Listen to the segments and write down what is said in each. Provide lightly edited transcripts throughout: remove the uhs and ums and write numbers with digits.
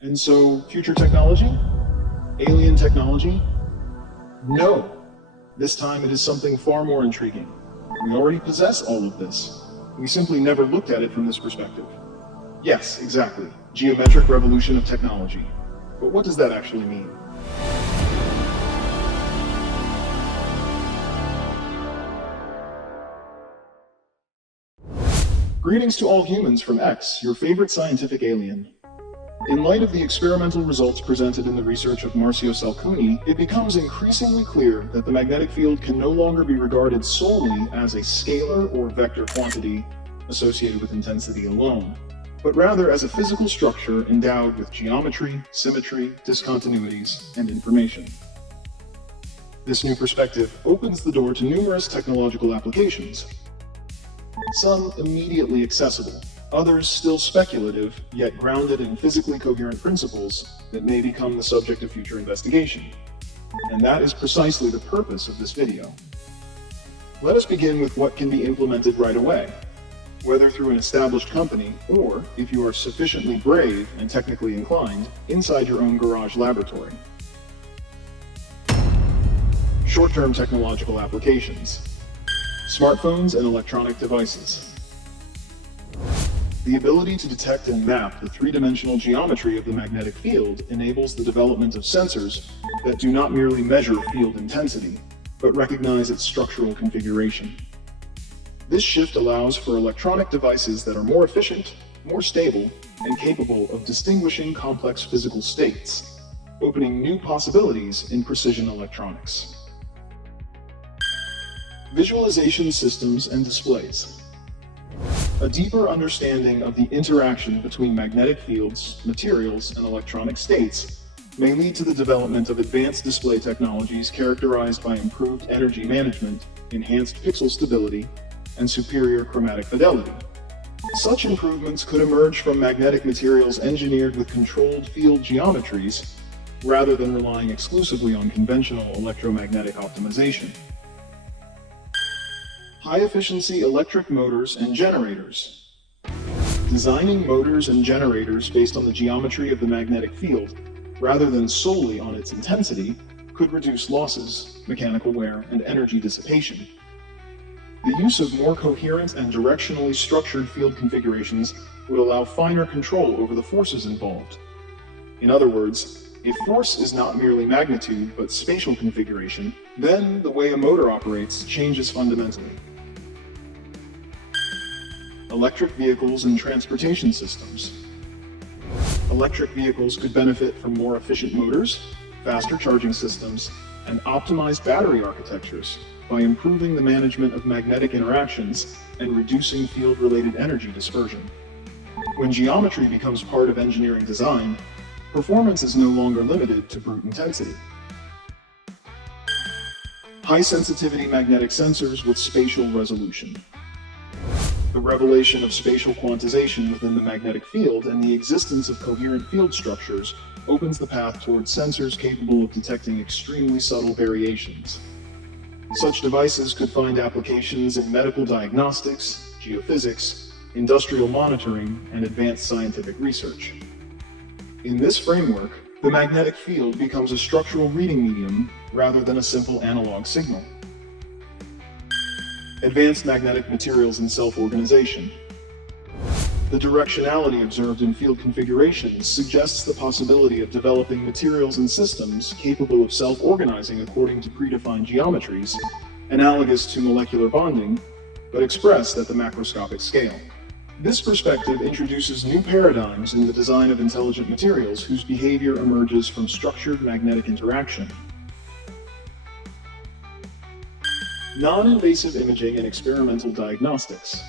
And so, future technology? Alien technology? No. This time it is something far more intriguing. We already possess all of this. We simply never looked at it from this perspective. Yes, exactly. Geometric revolution of technology. But what does that actually mean? Greetings to all humans from X, your favorite scientific alien. In light of the experimental results presented in the research of Marsio Salcuni, it becomes increasingly clear that the magnetic field can no longer be regarded solely as a scalar or vector quantity associated with intensity alone, but rather as a physical structure endowed with geometry, symmetry, discontinuities, and information. This new perspective opens the door to numerous technological applications, some immediately accessible, others still speculative, yet grounded in physically coherent principles that may become the subject of future investigation. And that is precisely the purpose of this video. Let us begin with what can be implemented right away, whether through an established company or, if you are sufficiently brave and technically inclined, inside your own garage laboratory. Short-term technological applications. Smartphones and electronic devices. The ability to detect and map the three-dimensional geometry of the magnetic field enables the development of sensors that do not merely measure field intensity, but recognize its structural configuration. This shift allows for electronic devices that are more efficient, more stable, and capable of distinguishing complex physical states, opening new possibilities in precision electronics. Visualization systems and displays. A deeper understanding of the interaction between magnetic fields, materials, and electronic states may lead to the development of advanced display technologies characterized by improved energy management, enhanced pixel stability, and superior chromatic fidelity. Such improvements could emerge from magnetic materials engineered with controlled field geometries, rather than relying exclusively on conventional electromagnetic optimization. High-efficiency electric motors and generators. Designing motors and generators based on the geometry of the magnetic field, rather than solely on its intensity, could reduce losses, mechanical wear, and energy dissipation. The use of more coherent and directionally structured field configurations would allow finer control over the forces involved. In other words, if force is not merely magnitude but spatial configuration, then the way a motor operates changes fundamentally. Electric vehicles and transportation systems. Electric vehicles could benefit from more efficient motors, faster charging systems, and optimized battery architectures by improving the management of magnetic interactions and reducing field-related energy dispersion. When geometry becomes part of engineering design, performance is no longer limited to brute intensity. High-sensitivity magnetic sensors with spatial resolution. The revelation of spatial quantization within the magnetic field and the existence of coherent field structures opens the path towards sensors capable of detecting extremely subtle variations. Such devices could find applications in medical diagnostics, geophysics, industrial monitoring, and advanced scientific research. In this framework, the magnetic field becomes a structural reading medium rather than a simple analog signal. Advanced magnetic materials and self-organization. The directionality observed in field configurations suggests the possibility of developing materials and systems capable of self-organizing according to predefined geometries, analogous to molecular bonding, but expressed at the macroscopic scale. This perspective introduces new paradigms in the design of intelligent materials whose behavior emerges from structured magnetic interaction. Non-invasive imaging and experimental diagnostics.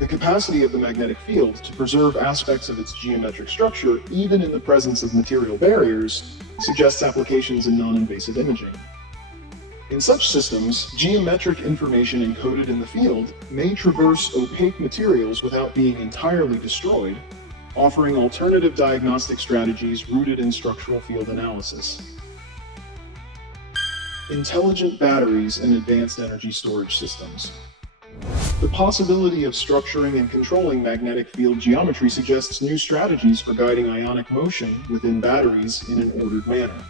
The capacity of the magnetic field to preserve aspects of its geometric structure, even in the presence of material barriers, suggests applications in non-invasive imaging. In such systems, geometric information encoded in the field may traverse opaque materials without being entirely destroyed, offering alternative diagnostic strategies rooted in structural field analysis. Intelligent batteries and advanced energy storage systems. The possibility of structuring and controlling magnetic field geometry suggests new strategies for guiding ionic motion within batteries in an ordered manner.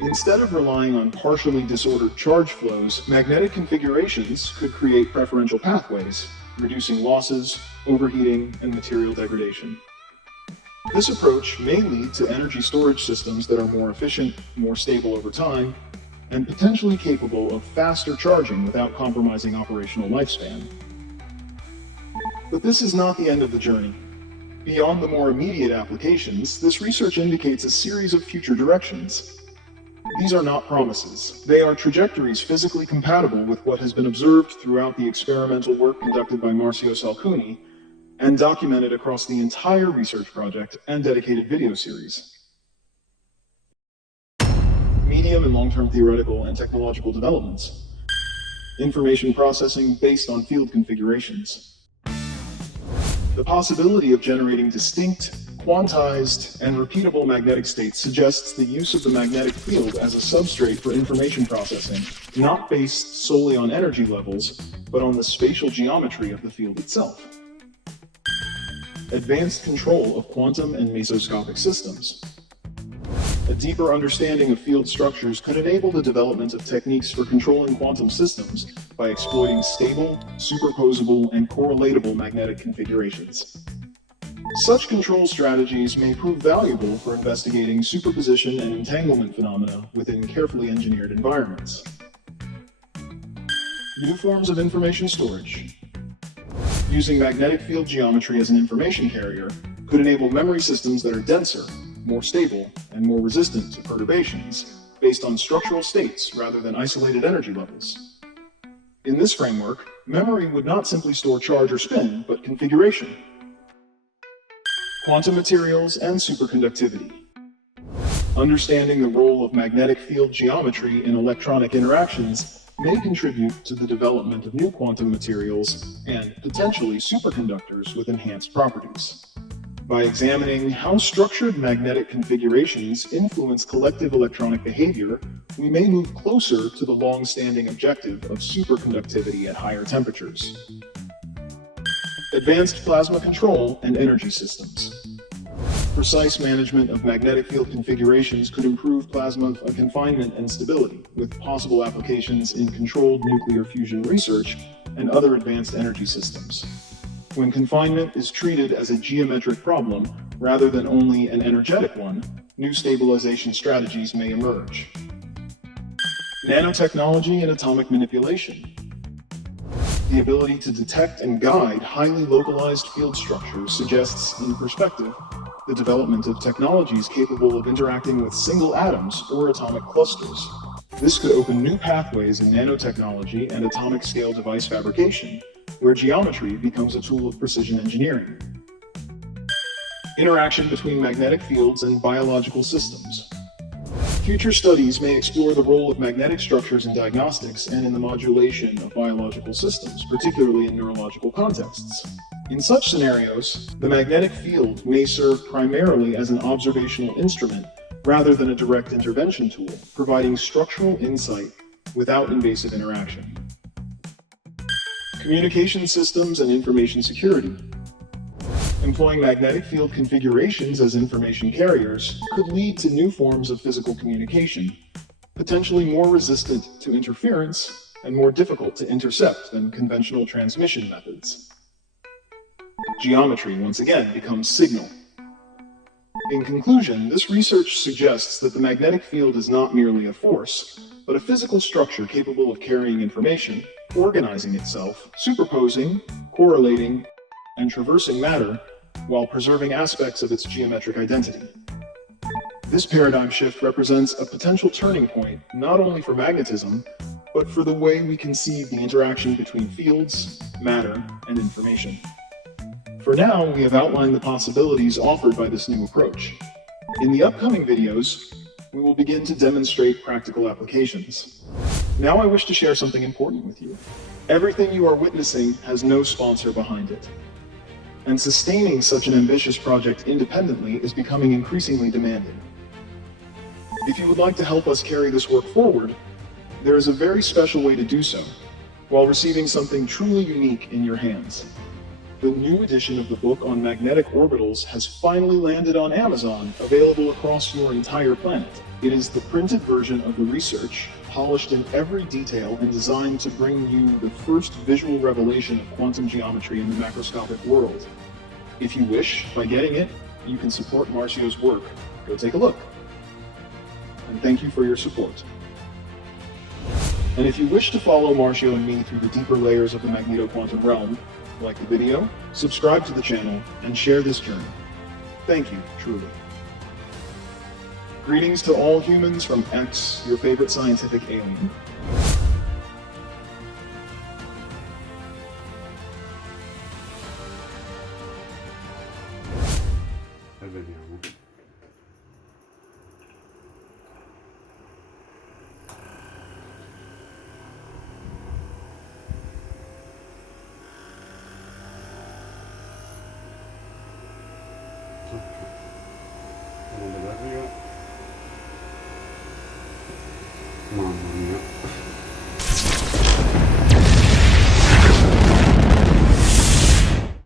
Instead of relying on partially disordered charge flows, magnetic configurations could create preferential pathways, reducing losses, overheating, and material degradation. This approach may lead to energy storage systems that are more efficient, more stable over time, and potentially capable of faster charging without compromising operational lifespan. But this is not the end of the journey. Beyond the more immediate applications, this research indicates a series of future directions. These are not promises. They are trajectories physically compatible with what has been observed throughout the experimental work conducted by Marsio Salcuni and documented across the entire research project and dedicated video series. Medium and long-term theoretical and technological developments. Information processing based on field configurations. The possibility of generating distinct, quantized, and repeatable magnetic states suggests the use of the magnetic field as a substrate for information processing, not based solely on energy levels, but on the spatial geometry of the field itself. Advanced control of quantum and mesoscopic systems. A deeper understanding of field structures could enable the development of techniques for controlling quantum systems by exploiting stable, superposable, and correlatable magnetic configurations. Such control strategies may prove valuable for investigating superposition and entanglement phenomena within carefully engineered environments. New forms of information storage. Using magnetic field geometry as an information carrier could enable memory systems that are denser, more stable, and more resistant to perturbations based on structural states rather than isolated energy levels. In this framework, memory would not simply store charge or spin, but configuration. Quantum materials and superconductivity. Understanding the role of magnetic field geometry in electronic interactions may contribute to the development of new quantum materials and potentially superconductors with enhanced properties. By examining how structured magnetic configurations influence collective electronic behavior, we may move closer to the long-standing objective of superconductivity at higher temperatures. Advanced plasma control and energy systems. Precise management of magnetic field configurations could improve plasma confinement and stability, with possible applications in controlled nuclear fusion research and other advanced energy systems. When confinement is treated as a geometric problem rather than only an energetic one, new stabilization strategies may emerge. Nanotechnology and atomic manipulation. The ability to detect and guide highly localized field structures suggests, in perspective, the development of technologies capable of interacting with single atoms or atomic clusters. This could open new pathways in nanotechnology and atomic scale device fabrication, where geometry becomes a tool of precision engineering. Interaction between magnetic fields and biological systems. Future studies may explore the role of magnetic structures in diagnostics and in the modulation of biological systems, particularly in neurological contexts. In such scenarios, the magnetic field may serve primarily as an observational instrument rather than a direct intervention tool, providing structural insight without invasive interaction. Communication systems and information security. Employing magnetic field configurations as information carriers could lead to new forms of physical communication, potentially more resistant to interference and more difficult to intercept than conventional transmission methods. Geometry once again becomes signal. In conclusion, this research suggests that the magnetic field is not merely a force, but a physical structure capable of carrying information, organizing itself, superposing, correlating, and traversing matter while preserving aspects of its geometric identity. This paradigm shift represents a potential turning point not only for magnetism, but for the way we conceive the interaction between fields, matter, and information. For now, we have outlined the possibilities offered by this new approach. In the upcoming videos, we will begin to demonstrate practical applications. Now I wish to share something important with you. Everything you are witnessing has no sponsor behind it. And sustaining such an ambitious project independently is becoming increasingly demanding. If you would like to help us carry this work forward, there is a very special way to do so. while receiving something truly unique in your hands. The new edition of the book on magnetic orbitals has finally landed on Amazon, available across your entire planet. It is the printed version of the research, polished in every detail and designed to bring you the first visual revelation of quantum geometry in the macroscopic world. If you wish, by getting it, you can support Marcio's work. Go take a look. And thank you for your support. And if you wish to follow Marcio and me through the deeper layers of the magneto-quantum realm, like the video, subscribe to the channel, and share this journey. Thank you, truly. Greetings to all humans from X, your favorite scientific alien. E vediamo. Vediamo dove arriva. Mamma